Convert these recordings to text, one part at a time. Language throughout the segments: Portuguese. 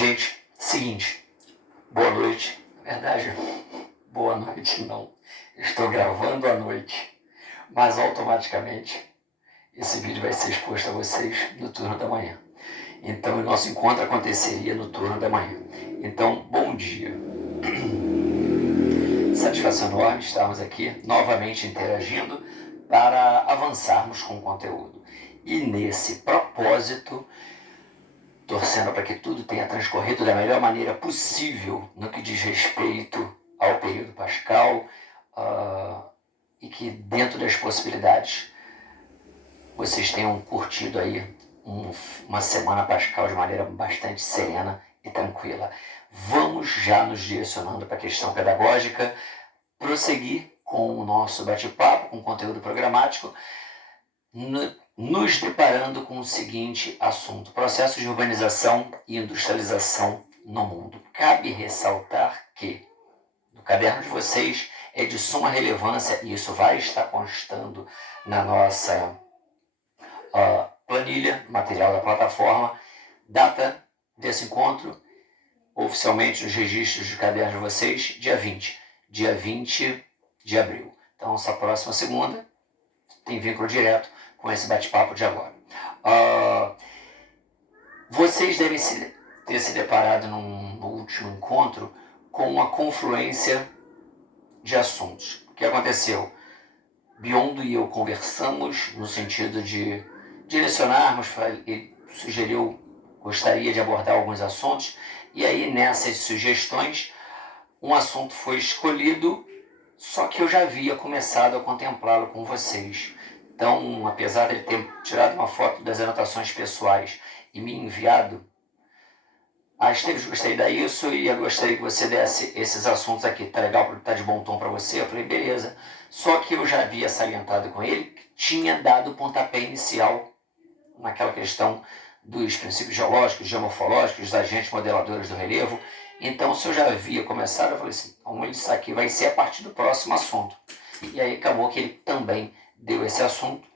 Gente, seguinte, boa noite. Na verdade, boa noite não. Estou gravando à noite, mas automaticamente esse vídeo vai ser exposto a vocês no turno da manhã. Então o nosso encontro aconteceria no turno da manhã. Então, bom dia. Satisfação enorme estarmos aqui novamente interagindo para avançarmos com o conteúdo. E nesse propósito, torcendo para que tudo tenha transcorrido da melhor maneira possível no que diz respeito ao período pascal, e que dentro das possibilidades vocês tenham curtido aí uma semana pascal de maneira bastante serena e tranquila. Vamos já nos direcionando para a questão pedagógica, prosseguir com o nosso bate-papo, com o conteúdo programático, nos deparando com o seguinte assunto: processo de urbanização e industrialização no mundo. Cabe ressaltar que no caderno de vocês é de suma relevância, e isso vai estar constando na nossa planilha, material da plataforma, data desse encontro, oficialmente nos registros de caderno de vocês, dia 20 de abril. Então, essa próxima segunda tem vínculo direto com esse bate-papo de agora. Vocês devem ter se deparado no último encontro com uma confluência de assuntos. O que aconteceu? Biondo e eu conversamos no sentido de direcionarmos, ele sugeriu, gostaria de abordar alguns assuntos, e aí nessas sugestões um assunto foi escolhido, só que eu já havia começado a contemplá-lo com vocês. Então, apesar de ele ter tirado uma foto das anotações pessoais e me enviado, Esteves, gostaria de dar isso e eu gostaria que você desse esses assuntos aqui. Tá legal, tá de bom tom para você? Eu falei, beleza. Só que eu já havia salientado com ele que tinha dado o pontapé inicial naquela questão dos princípios geológicos, geomorfológicos, dos agentes modeladores do relevo. Então, se eu já havia começado, eu falei assim, então isso aqui vai ser a partir do próximo assunto. E aí acabou que ele também deu esse assunto.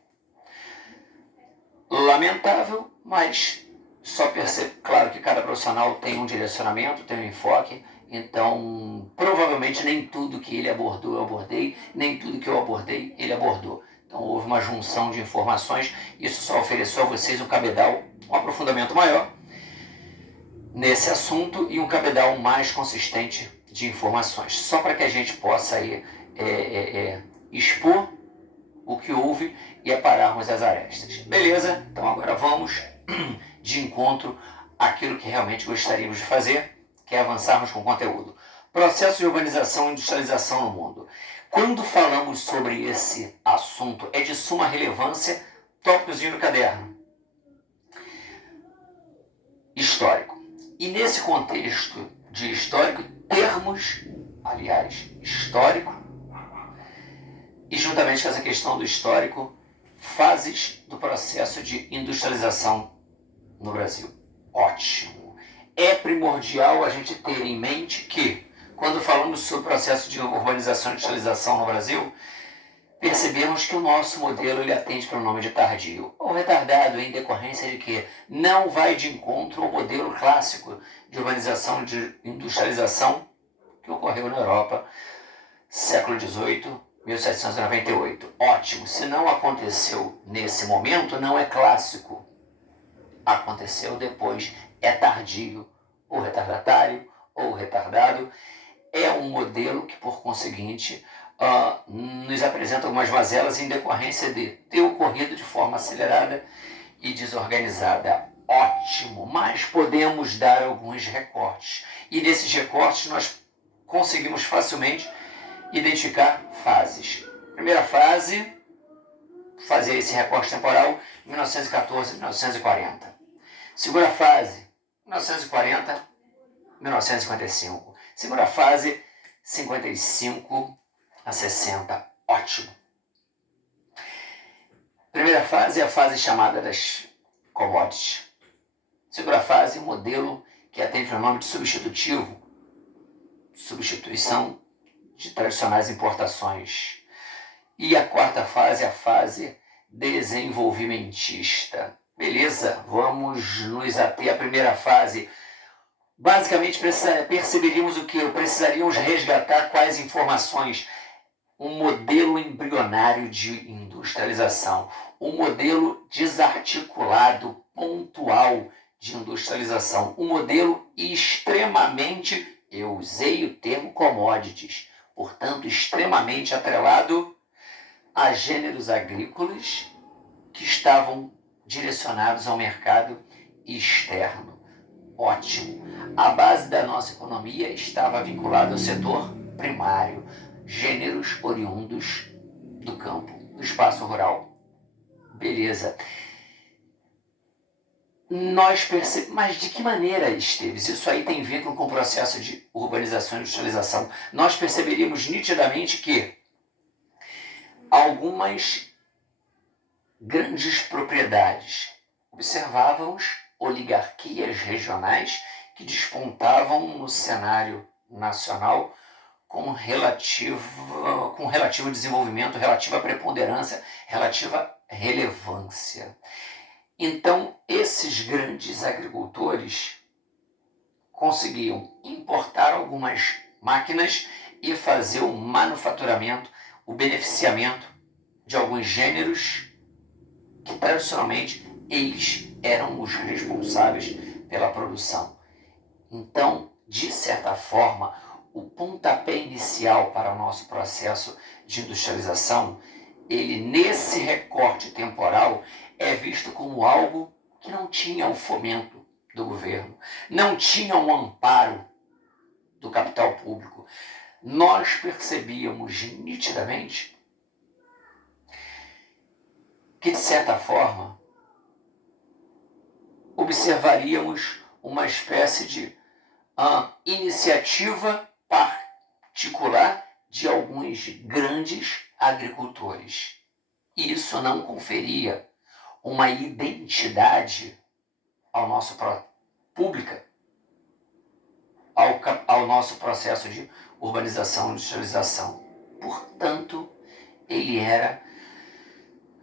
Lamentável, mas só percebo, claro que cada profissional tem um direcionamento, tem um enfoque, então provavelmente nem tudo que ele abordou eu abordei, nem tudo que eu abordei ele abordou. Então houve uma junção de informações, isso só ofereceu a vocês um cabedal, um aprofundamento maior nesse assunto e um cabedal mais consistente de informações, só para que a gente possa aí, expor o que houve e apararmos as arestas. Beleza? Então agora vamos de encontro àquilo que realmente gostaríamos de fazer, que é avançarmos com o conteúdo. Processo de urbanização e industrialização no mundo. Quando falamos sobre esse assunto, é de suma relevância, tópicozinho no caderno. Histórico. E nesse contexto de histórico, termos, aliás, histórico, e juntamente com essa questão do histórico, fases do processo de industrialização no Brasil. Ótimo! É primordial a gente ter em mente que, quando falamos sobre o processo de urbanização e industrialização no Brasil, percebemos que o nosso modelo ele atende pelo nome de tardio, ou retardado, em decorrência de que não vai de encontro ao modelo clássico de urbanização e de industrialização que ocorreu na Europa, século XVIII, 1798. Ótimo, se não aconteceu nesse momento, não é clássico. Aconteceu depois, é tardio, ou retardatário, ou retardado. É um modelo que, por conseguinte, nos apresenta algumas mazelas em decorrência de ter ocorrido de forma acelerada e desorganizada. Ótimo, mas podemos dar alguns recortes. E desses recortes nós conseguimos facilmente identificar fases. Primeira fase, fazer esse recorte temporal, 1914-1940. Segunda fase, 1940-1955. Segunda fase, 55 a 60. Ótimo. Primeira fase é a fase chamada das commodities. Segunda fase, modelo que atende o nome de substitutivo, substituição de tradicionais importações. E a quarta fase é a fase desenvolvimentista. Beleza, vamos nos ater à primeira fase, basicamente perceberíamos o que? Precisaríamos resgatar quais informações? Um modelo embrionário de industrialização, um modelo desarticulado, pontual de industrialização, um modelo extremamente, eu usei o termo commodities, portanto, extremamente atrelado a gêneros agrícolas que estavam direcionados ao mercado externo. Ótimo. A base da nossa economia estava vinculada ao setor primário, gêneros oriundos do campo, do espaço rural. Beleza. Mas de que maneira, Esteves? Isso aí tem vínculo com o processo de urbanização e industrialização. Nós perceberíamos nitidamente que algumas grandes propriedades, observávamos oligarquias regionais que despontavam no cenário nacional com relativo desenvolvimento, relativa preponderância, relativa relevância. Então, esses grandes agricultores conseguiam importar algumas máquinas e fazer o manufaturamento, o beneficiamento de alguns gêneros que tradicionalmente eles eram os responsáveis pela produção. Então, de certa forma, o pontapé inicial para o nosso processo de industrialização, ele nesse recorte temporal é visto como algo que não tinha o fomento do governo, não tinha o amparo do capital público. Nós percebíamos nitidamente que, de certa forma, observaríamos uma espécie de iniciativa particular de alguns grandes agricultores. E isso não conferia uma identidade ao nosso pública, ao nosso processo de urbanização e industrialização. Portanto, ele era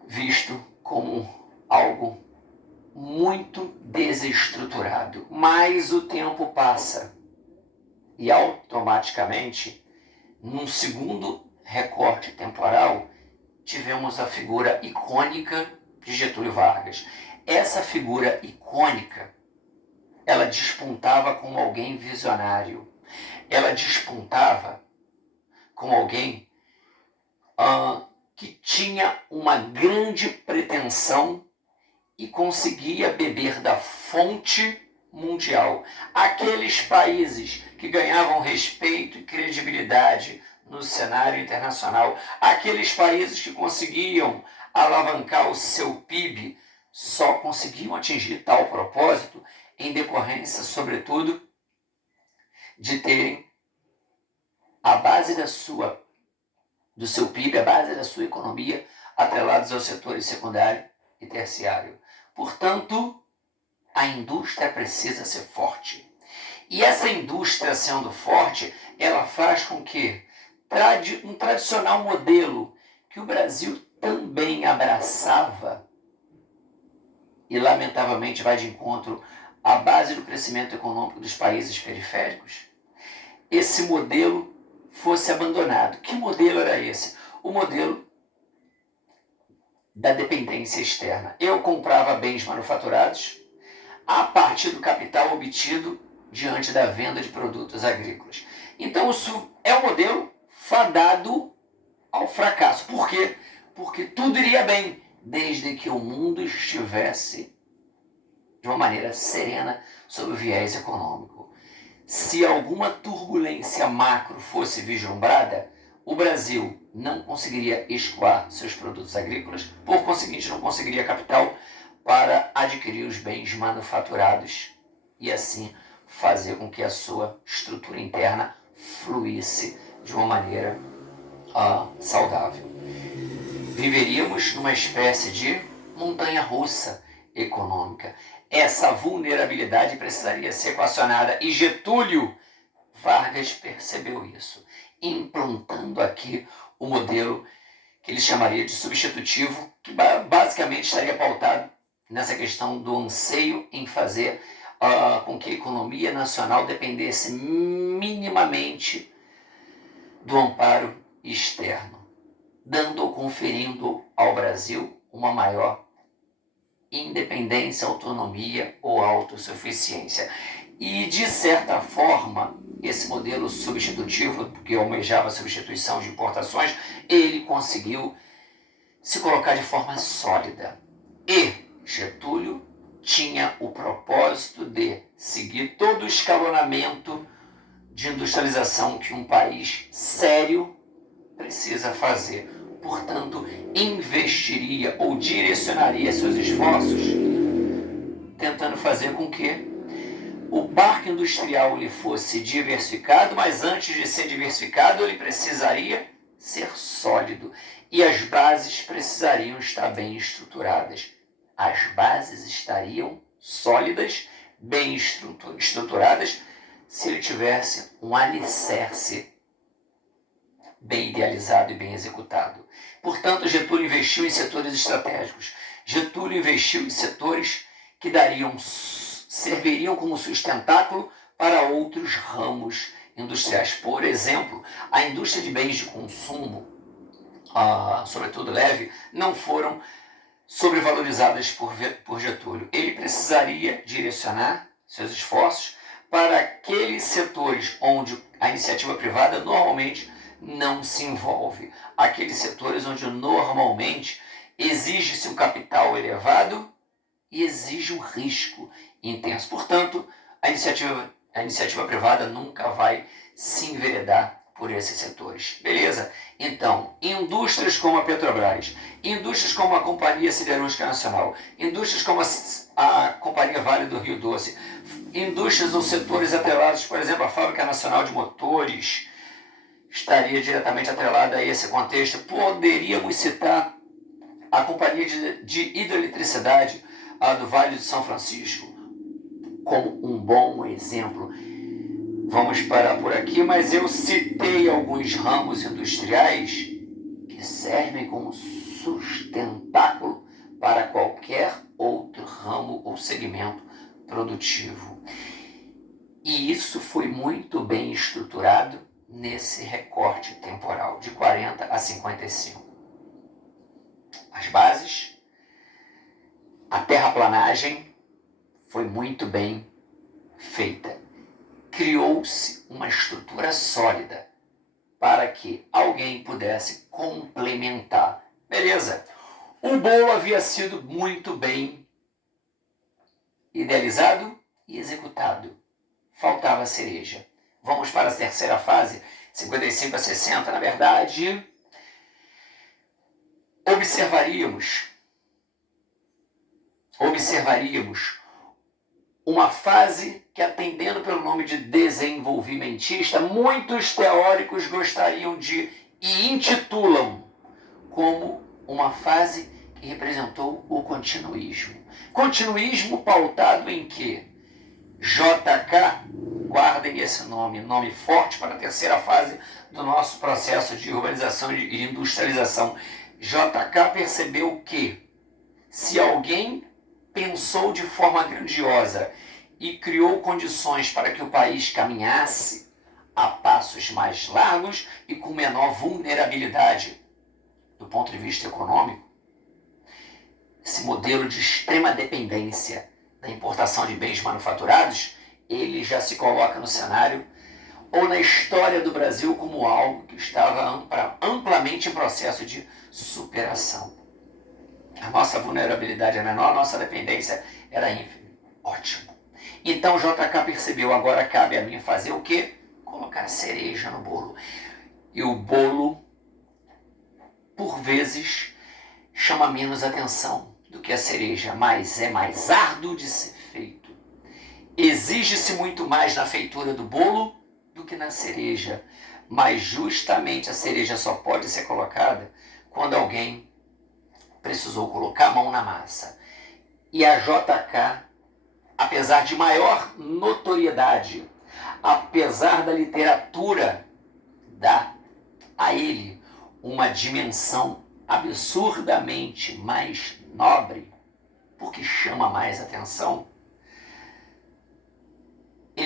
visto como algo muito desestruturado. Mas o tempo passa e automaticamente, num segundo recorte temporal, tivemos a figura icônica de Getúlio Vargas. Essa figura icônica, ela despontava como alguém visionário. Ela despontava como alguém que tinha uma grande pretensão e conseguia beber da fonte mundial. Aqueles países que ganhavam respeito e credibilidade no cenário internacional, aqueles países que conseguiam alavancar o seu PIB, só conseguiam atingir tal propósito em decorrência, sobretudo, de terem a base do seu PIB, a base da sua economia, atrelados aos setores secundário e terciário. Portanto, a indústria precisa ser forte. E essa indústria sendo forte, ela faz com que um tradicional modelo que o Brasil também abraçava e, lamentavelmente, vai de encontro à base do crescimento econômico dos países periféricos, esse modelo fosse abandonado. Que modelo era esse? O modelo da dependência externa. Eu comprava bens manufaturados a partir do capital obtido diante da venda de produtos agrícolas. Então, isso é um modelo fadado ao fracasso. Por quê? Porque tudo iria bem, desde que o mundo estivesse de uma maneira serena sob o viés econômico. Se alguma turbulência macro fosse vislumbrada, o Brasil não conseguiria escoar seus produtos agrícolas, por conseguinte, não conseguiria capital para adquirir os bens manufaturados e assim fazer com que a sua estrutura interna fluísse de uma maneira saudável. Viveríamos numa espécie de montanha-russa econômica. Essa vulnerabilidade precisaria ser equacionada e Getúlio Vargas percebeu isso, implantando aqui o modelo que ele chamaria de substitutivo, que basicamente estaria pautado nessa questão do anseio em fazer com que a economia nacional dependesse minimamente do amparo externo, dando ou conferindo ao Brasil uma maior independência, autonomia ou autossuficiência. E, de certa forma, esse modelo substitutivo, que almejava a substituição de importações, ele conseguiu se colocar de forma sólida. E Getúlio tinha o propósito de seguir todo o escalonamento de industrialização que um país sério precisa fazer. Portanto, investiria ou direcionaria seus esforços tentando fazer com que o parque industrial ele fosse diversificado, mas antes de ser diversificado, ele precisaria ser sólido e as bases precisariam estar bem estruturadas. As bases estariam sólidas, bem estruturadas, se ele tivesse um alicerce bem idealizado e bem executado. Portanto, Getúlio investiu em setores estratégicos. Getúlio investiu em setores que serviriam como sustentáculo para outros ramos industriais. Por exemplo, a indústria de bens de consumo, sobretudo leve, não foram sobrevalorizadas por Getúlio. Ele precisaria direcionar seus esforços para aqueles setores onde a iniciativa privada normalmente não se envolve. Aqueles setores onde normalmente exige-se um capital elevado e exige um risco intenso. Portanto, a iniciativa privada nunca vai se enveredar por esses setores. Beleza? Então, indústrias como a Petrobras, indústrias como a Companhia Siderúrgica Nacional, indústrias como a Companhia Vale do Rio Doce, indústrias ou setores atrelados, por exemplo, a Fábrica Nacional de Motores, estaria diretamente atrelada a esse contexto. Poderíamos citar a Companhia de Hidroeletricidade do Vale de São Francisco como um bom exemplo. Vamos parar por aqui, mas eu citei alguns ramos industriais que servem como sustentáculo para qualquer outro ramo ou segmento produtivo. E isso foi muito bem estruturado nesse recorte temporal de 40 a 55. As bases, a terraplanagem foi muito bem feita. Criou-se uma estrutura sólida para que alguém pudesse complementar. Beleza? O bolo havia sido muito bem idealizado e executado. Faltava a cereja. Vamos para a terceira fase, 55 a 60. Na verdade, observaríamos uma fase que, atendendo pelo nome de desenvolvimentista, muitos teóricos gostariam de e intitulam como uma fase que representou o continuismo. Continuismo pautado em quê? JK, guardem esse nome forte para a terceira fase do nosso processo de urbanização e industrialização. JK percebeu que se alguém pensou de forma grandiosa e criou condições para que o país caminhasse a passos mais largos e com menor vulnerabilidade do ponto de vista econômico, esse modelo de extrema dependência da importação de bens manufaturados, ele já se coloca no cenário ou na história do Brasil como algo que estava amplamente em processo de superação. A nossa vulnerabilidade é menor, a nossa dependência era ínfima. Ótimo. Então JK percebeu, agora cabe a mim fazer o quê? Colocar cereja no bolo. E o bolo, por vezes, chama menos atenção do que a cereja, mas é mais árduo de ser feito. Exige-se muito mais na feitura do bolo do que na cereja, mas justamente a cereja só pode ser colocada quando alguém precisou colocar a mão na massa. E a JK, apesar de maior notoriedade, apesar da literatura dar a ele uma dimensão absurdamente mais nobre, porque chama mais atenção,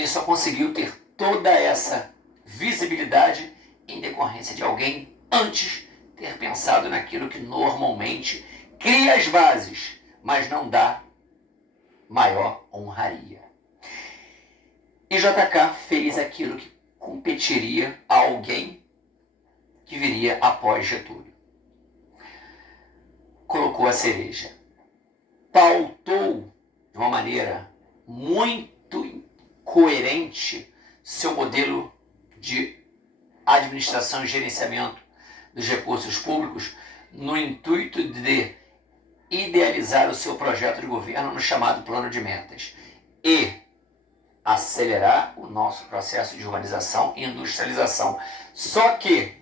gente só conseguiu ter toda essa visibilidade em decorrência de alguém antes ter pensado naquilo que normalmente cria as bases, mas não dá maior honraria. E JK fez aquilo que competiria a alguém que viria após Getúlio. Colocou a cereja. Pautou de uma maneira muito coerente seu modelo de administração e gerenciamento dos recursos públicos no intuito de idealizar o seu projeto de governo no chamado Plano de Metas e acelerar o nosso processo de urbanização e industrialização. Só que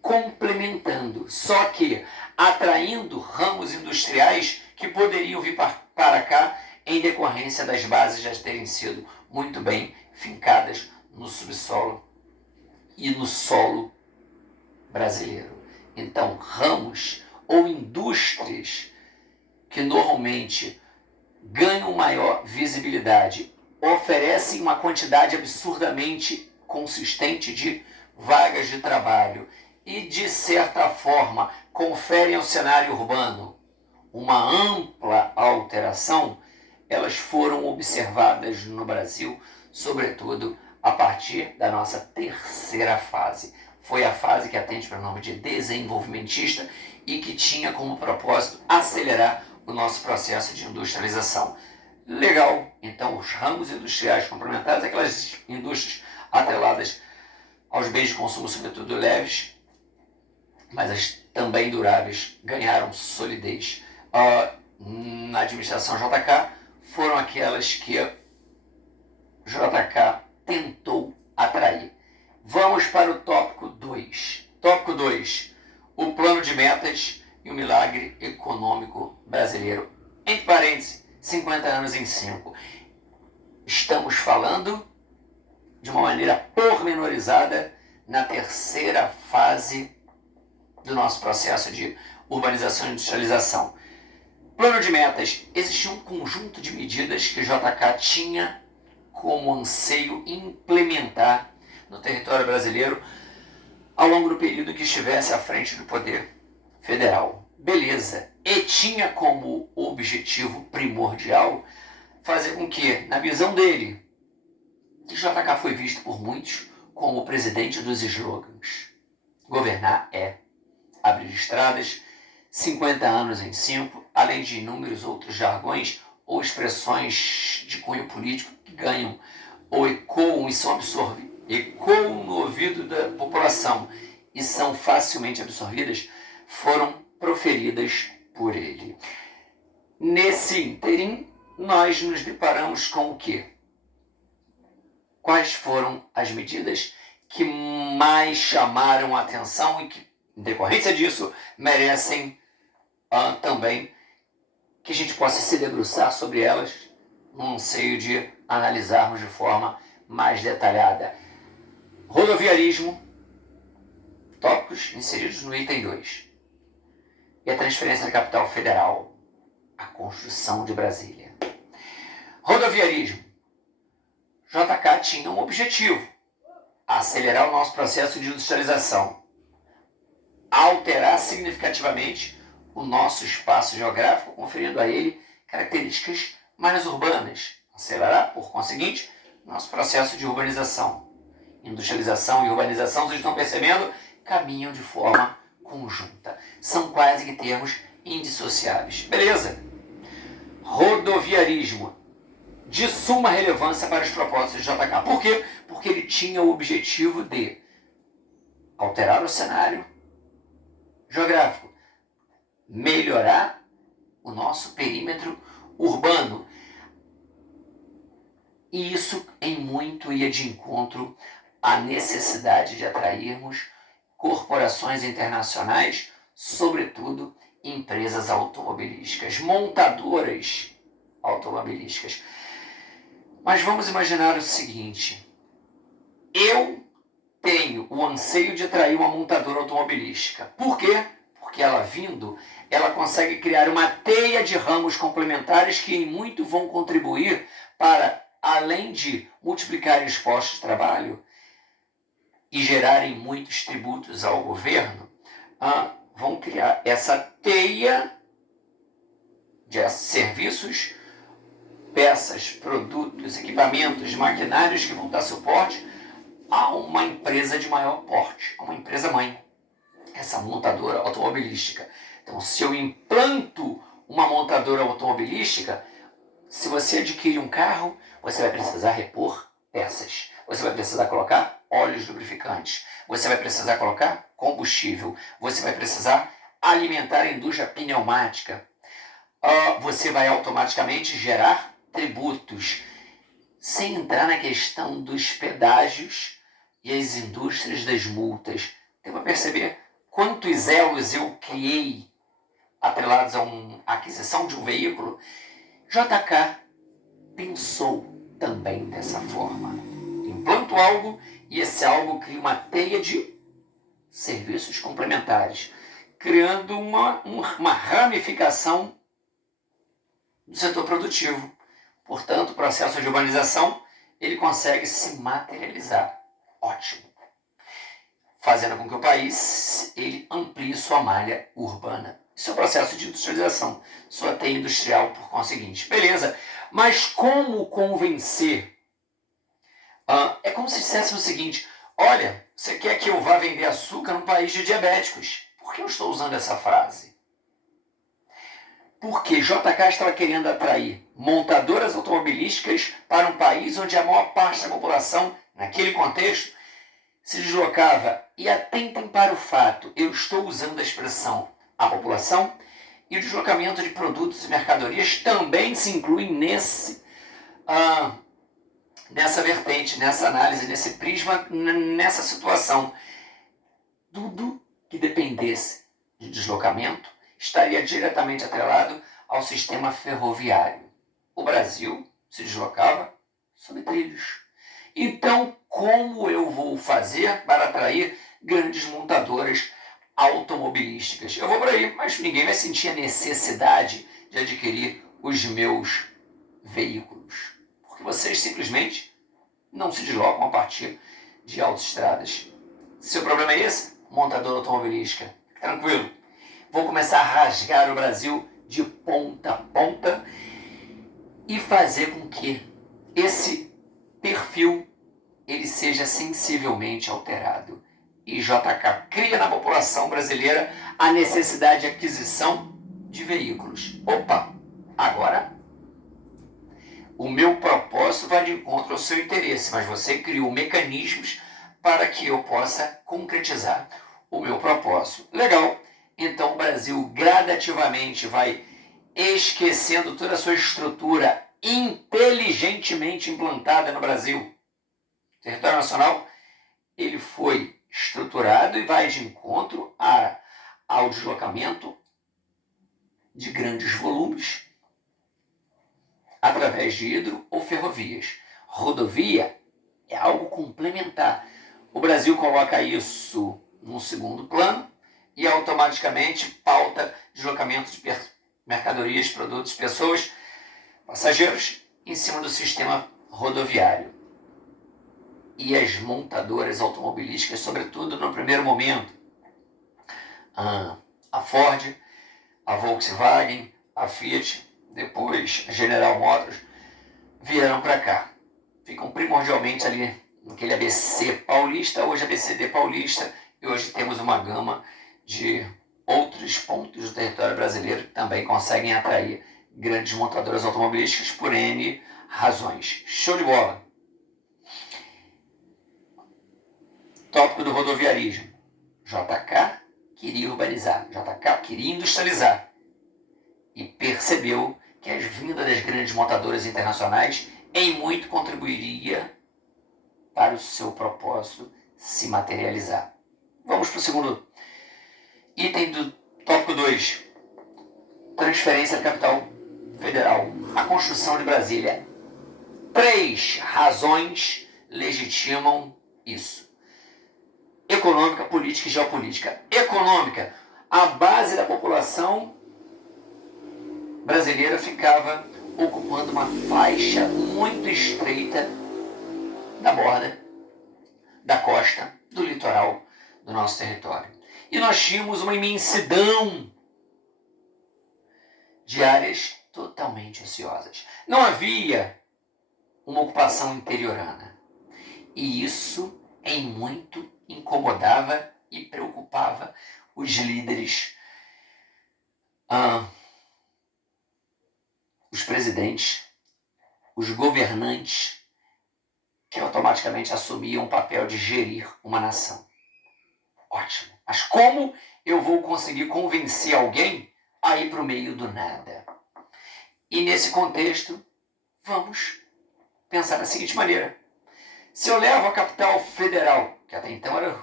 complementando, só que atraindo ramos industriais que poderiam vir para cá em decorrência das bases já terem sido muito bem fincadas no subsolo e no solo brasileiro. Então, ramos ou indústrias que normalmente ganham maior visibilidade, oferecem uma quantidade absurdamente consistente de vagas de trabalho e, de certa forma, conferem ao cenário urbano uma ampla alteração, elas foram observadas no Brasil, sobretudo a partir da nossa terceira fase. Foi a fase que atende para o nome de desenvolvimentista e que tinha como propósito acelerar o nosso processo de industrialização. Legal, então os ramos industriais complementares, aquelas indústrias atreladas aos bens de consumo, sobretudo leves, mas as também duráveis, ganharam solidez. Na administração JK, foram aquelas que JK tentou atrair. Vamos para o tópico 2. Tópico 2, o plano de metas e o milagre econômico brasileiro. Entre parênteses, 50 anos em 5. Estamos falando de uma maneira pormenorizada na terceira fase do nosso processo de urbanização e industrialização. Plano de metas. Existia um conjunto de medidas que o JK tinha como anseio implementar no território brasileiro ao longo do período que estivesse à frente do poder federal. Beleza. E tinha como objetivo primordial fazer com que, na visão dele, o JK foi visto por muitos como o presidente dos slogans. Governar é abrir estradas, 50 anos em 5, além de inúmeros outros jargões ou expressões de cunho político que ganham ou ecoam e são absorvidas, ecoam no ouvido da população e são facilmente absorvidas, foram proferidas por ele. Nesse ínterim, nós nos deparamos com o quê? Quais foram as medidas que mais chamaram a atenção e que, em decorrência disso, merecem também que a gente possa se debruçar sobre elas no anseio de analisarmos de forma mais detalhada. Rodoviarismo, tópicos inseridos no item 2. E a transferência da capital federal, a construção de Brasília. Rodoviarismo. JK tinha um objetivo: acelerar o nosso processo de industrialização, alterar significativamente o nosso espaço geográfico, conferindo a ele características mais urbanas, acelerar, por conseguinte, nosso processo de urbanização. Industrialização e urbanização, vocês estão percebendo, caminham de forma conjunta. São quase que termos indissociáveis. Beleza? Rodoviarismo, de suma relevância para os propósitos de JK. Por quê? Porque ele tinha o objetivo de alterar o cenário geográfico, melhorar o nosso perímetro urbano. E isso em muito ia de encontro à necessidade de atrairmos corporações internacionais, sobretudo empresas automobilísticas, montadoras automobilísticas. Mas vamos imaginar o seguinte: eu tenho o anseio de atrair uma montadora automobilística. Por quê? Porque ela vindo, ela consegue criar uma teia de ramos complementares que em muito vão contribuir para além de multiplicarem os postos de trabalho e gerarem muitos tributos ao governo, vão criar essa teia de serviços, peças, produtos, equipamentos, maquinários que vão dar suporte a uma empresa de maior porte, a uma empresa mãe, essa montadora automobilística. Então, se eu implanto uma montadora automobilística, se você adquirir um carro, você vai precisar repor peças, você vai precisar colocar óleos lubrificantes, você vai precisar colocar combustível, você vai precisar alimentar a indústria pneumática, você vai automaticamente gerar tributos, sem entrar na questão dos pedágios e as indústrias das multas. Deu para perceber quantos elos eu criei atrelados a aquisição de um veículo? JK pensou também dessa forma. Implanto algo e esse algo cria uma teia de serviços complementares, criando uma ramificação do setor produtivo. Portanto, o processo de urbanização ele consegue se materializar. Ótimo. Fazendo com que o país ele amplie sua malha urbana. Isso é o processo de industrialização, sua teia industrial por conseguinte. Beleza, mas como convencer? É como se dissesse o seguinte: olha, você quer que eu vá vender açúcar num país de diabéticos? Por que eu estou usando essa frase? Porque JK estava querendo atrair montadoras automobilísticas para um país onde a maior parte da população, naquele contexto, se deslocava. E atentem para o fato, eu estou usando a expressão a população, e o deslocamento de produtos e mercadorias também se inclui nessa vertente, nessa análise, nesse prisma, nessa situação. Tudo que dependesse de deslocamento estaria diretamente atrelado ao sistema ferroviário. O Brasil se deslocava sobre trilhos. Então, como eu vou fazer para atrair grandes montadoras automobilísticas? Eu vou por aí, mas ninguém vai sentir a necessidade de adquirir os meus veículos, porque vocês simplesmente não se deslocam a partir de autoestradas. Se o problema é esse, montadora automobilística, tranquilo. Vou começar a rasgar o Brasil de ponta a ponta e fazer com que esse perfil ele seja sensivelmente alterado. E JK cria na população brasileira a necessidade de aquisição de veículos. Opa, agora o meu propósito vai de encontro ao seu interesse, mas você criou mecanismos para que eu possa concretizar o meu propósito. Legal. Então o Brasil gradativamente vai esquecendo toda a sua estrutura inteligentemente implantada no Brasil. O território nacional ele foi estruturado e vai de encontro ao deslocamento de grandes volumes através de hidro ou ferrovias. Rodovia é algo complementar. O Brasil coloca isso num segundo plano e automaticamente pauta deslocamento de mercadorias, produtos, pessoas, passageiros em cima do sistema rodoviário. E as montadoras automobilísticas, sobretudo no primeiro momento, a Ford, a Volkswagen, a Fiat, depois a General Motors, vieram para cá. Ficam primordialmente ali naquele ABC paulista, hoje ABCD paulista, e hoje temos uma gama de outros pontos do território brasileiro que também conseguem atrair grandes montadoras automobilísticas por N razões. Show de bola! Tópico do rodoviarismo. JK queria urbanizar, JK queria industrializar e percebeu que as vindas das grandes montadoras internacionais em muito contribuiria para o seu propósito se materializar. Vamos para o segundo item do tópico 2. Transferência da capital federal. A construção de Brasília. 3 razões legitimam isso. Econômica, política e geopolítica. Econômica. A base da população brasileira ficava ocupando uma faixa muito estreita da borda, da costa, do litoral do nosso território. E nós tínhamos uma imensidão de áreas totalmente ociosas. Não havia uma ocupação interiorana. E isso em muito incomodava e preocupava os líderes, os presidentes, os governantes, que automaticamente assumiam o papel de gerir uma nação. Ótimo. Mas como eu vou conseguir convencer alguém a ir para o meio do nada? E nesse contexto, vamos pensar da seguinte maneira. Se eu levo a capital federal, que até então era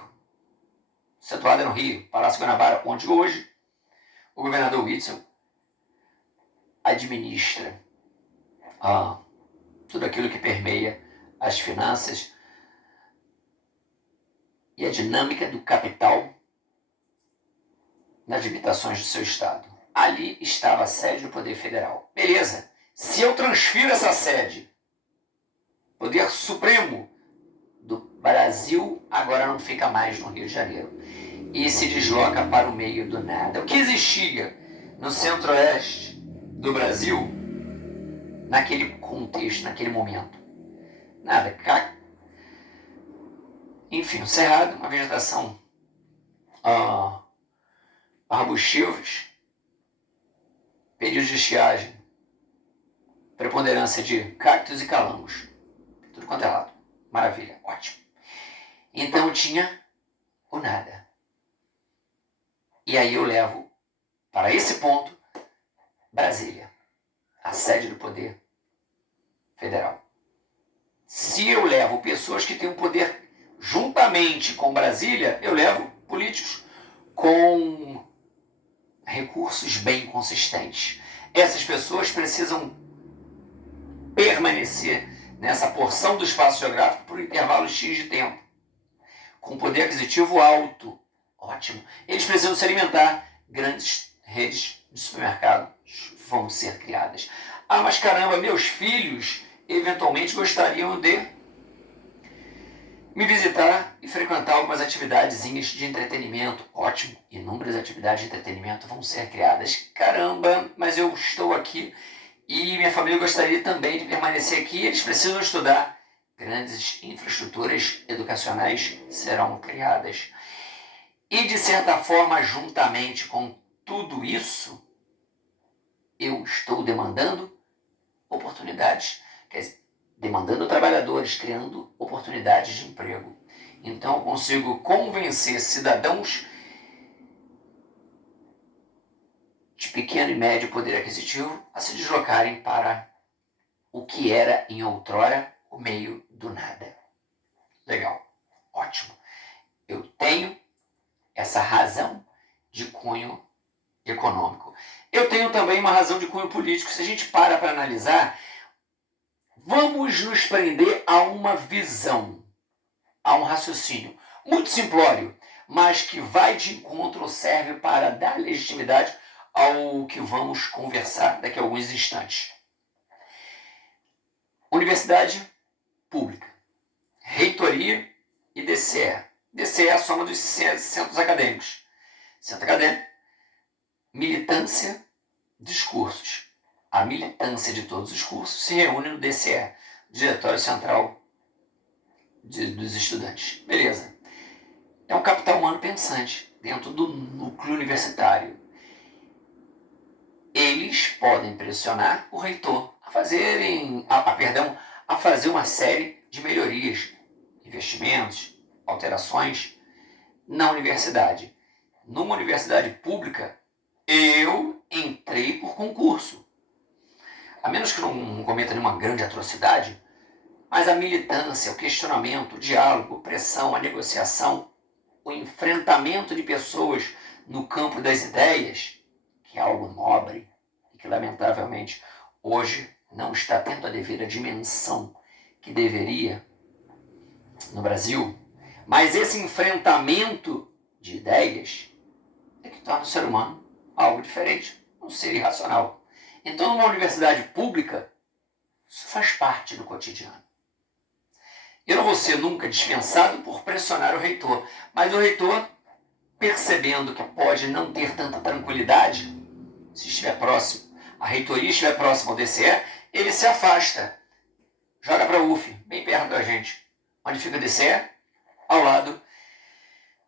situada no Rio, Palácio Guanabara, onde hoje o governador Whitson administra tudo aquilo que permeia as finanças e a dinâmica do capital nas limitações do seu estado. Ali estava a sede do Poder Federal. Beleza. Se eu transfiro essa sede, Poder Supremo do Brasil agora não fica mais no Rio de Janeiro e se desloca para o meio do nada. O que existia no centro-oeste do Brasil naquele contexto, naquele momento? Nada. Enfim, um cerrado, uma vegetação arbustivos, períodos de estiagem, preponderância de cactos e calangos. Tudo quanto é lado. Maravilha, ótimo. Então tinha o nada. E aí eu levo para esse ponto Brasília, a sede do Poder Federal. Se eu levo pessoas que têm um poder juntamente com Brasília, eu levo políticos com recursos bem consistentes. Essas pessoas precisam permanecer nessa porção do espaço geográfico por um intervalo X de tempo, com poder aquisitivo alto. Ótimo. Eles precisam se alimentar. Grandes redes de supermercados vão ser criadas. Mas caramba, meus filhos eventualmente gostariam de me visitar e frequentar algumas atividadezinhas de entretenimento. Ótimo. Inúmeras atividades de entretenimento vão ser criadas. Caramba, mas eu estou aqui e minha família gostaria também de permanecer aqui. Eles precisam estudar. Grandes infraestruturas educacionais serão criadas. E, de certa forma, juntamente com tudo isso, eu estou demandando oportunidades. Quer dizer, demandando trabalhadores, criando oportunidades de emprego. Então, eu consigo convencer cidadãos de pequeno e médio poder aquisitivo a se deslocarem para o que era, em outrora, o meio do nada. Legal, ótimo. Eu tenho essa razão de cunho econômico. Eu tenho também uma razão de cunho político. Se a gente para analisar, vamos nos prender a uma visão, a um raciocínio muito simplório, mas que vai de encontro ou serve para dar legitimidade ao que vamos conversar daqui a alguns instantes. Universidade pública, reitoria e DCE. DCE é a soma dos centros acadêmicos. Centro acadêmico, militância dos cursos. A militância de todos os cursos se reúne no DCE, Diretório Central dos Estudantes. Beleza. É um capital humano pensante dentro do núcleo universitário. Eles podem pressionar o reitor a fazer uma série de melhorias, investimentos, alterações na universidade. Numa universidade pública, eu entrei por concurso. A menos que não cometa nenhuma grande atrocidade, mas a militância, o questionamento, o diálogo, a pressão, a negociação, o enfrentamento de pessoas no campo das ideias, que é algo nobre e que, lamentavelmente, hoje não está tendo a devida dimensão que deveria no Brasil, mas esse enfrentamento de ideias é que torna o ser humano algo diferente, um ser irracional. Então, numa universidade pública, isso faz parte do cotidiano. Eu não vou ser nunca dispensado por pressionar o reitor, mas o reitor, percebendo que pode não ter tanta tranquilidade, se estiver próximo, a reitoria estiver próxima ao DCE, ele se afasta, joga para a UF, bem perto da gente. Onde fica o DCE? Ao lado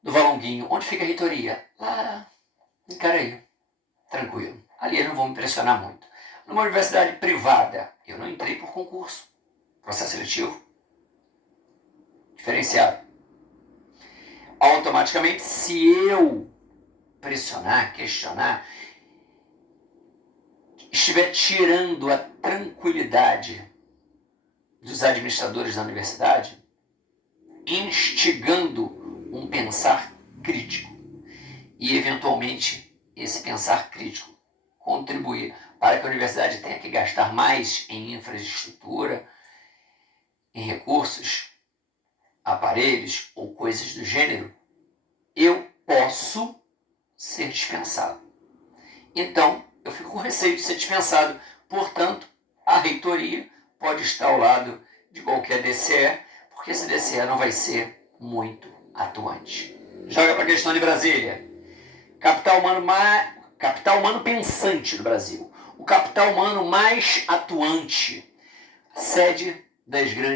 do Valonguinho. Onde fica a reitoria? Lá em Caraí. Tranquilo. Ali eles não vão me pressionar muito. Numa universidade privada, eu não entrei por concurso. Processo seletivo. Diferenciado. Automaticamente, se eu pressionar, questionar, estiver tirando a tranquilidade dos administradores da universidade, instigando um pensar crítico e, eventualmente, esse pensar crítico contribuir para que a universidade tenha que gastar mais em infraestrutura, em recursos, aparelhos ou coisas do gênero, eu posso ser dispensado. Então, eu fico com receio de ser dispensado. Portanto, a reitoria pode estar ao lado de qualquer DCE, porque esse DCE não vai ser muito atuante. Joga para a questão de Brasília. Capital humano pensante do Brasil. O capital humano mais atuante. Sede das grandes